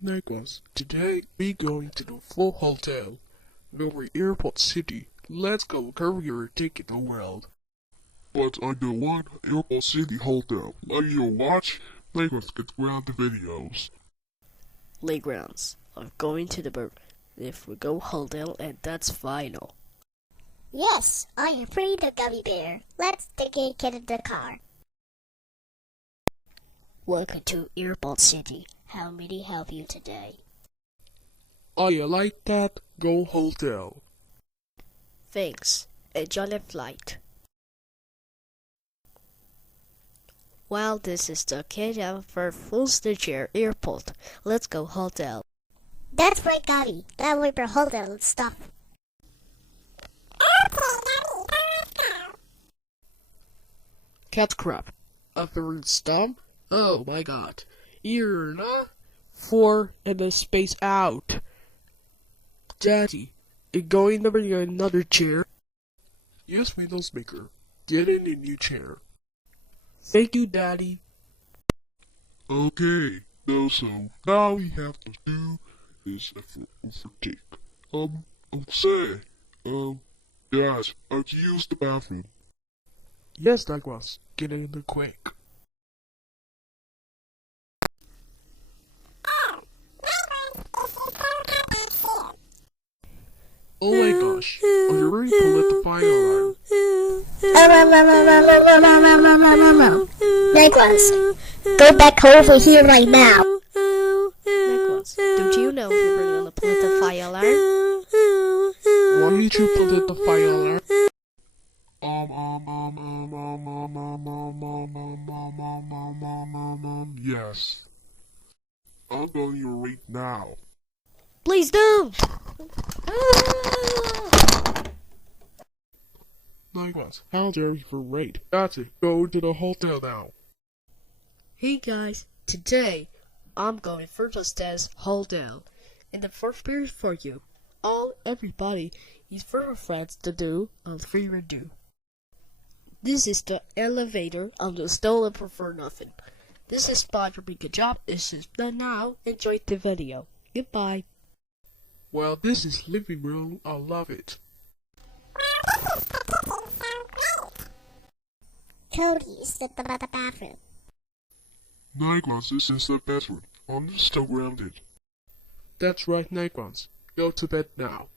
Nicholas, today we going to the full hotel over Airport City. Let's go career taking the world. But I don't want Airport City Hotel. Like you watch, Nicholas get around the videos. Grantz, I'm going to the bird. If we go hotel and that's final. Yes, I am free the gummy bear. Let's get in the car. Welcome to Airport City. How may I help you today? Oh, you like that? Go hotel. Thanks. Enjoy the flight. Well, this is the KM for Full-Stitcher Airport. Let's go hotel. That's right, Gabby. That way for hotel and stuff. Cat crap. A third stump? Oh my god. You're not? 4 and then space out. Daddy, you going to bring another chair? Yes, Windows Maker. Get in a new chair. Thank you, Daddy. Okay, so now we have to do is overtake. Say, guys, I've used the bathroom. Yes, Douglas. Get in there quick. Oh my gosh, are you ready to let the fire alarm? Nicholas, go back over here right now. Nicholas, don't you know you're bringing on the political fire alarm? Why did you put the fire alarm? Yes. I'm going right now. Please don't! Nicholas, how dare you for raid? That's it, go to the hotel now. Hey guys, today I'm going first class hotel in the first period for you. Everybody is for friends to do on favorite do. This is the elevator on the stolen prefer nothing. This is spot for good job. This is done now. Enjoy the video. Goodbye. Well, this is living room. I love it. Cody, step about the bathroom. Nicholas, this is the bedroom. I'm still grounded. That's right, Nicholas. Go to bed now.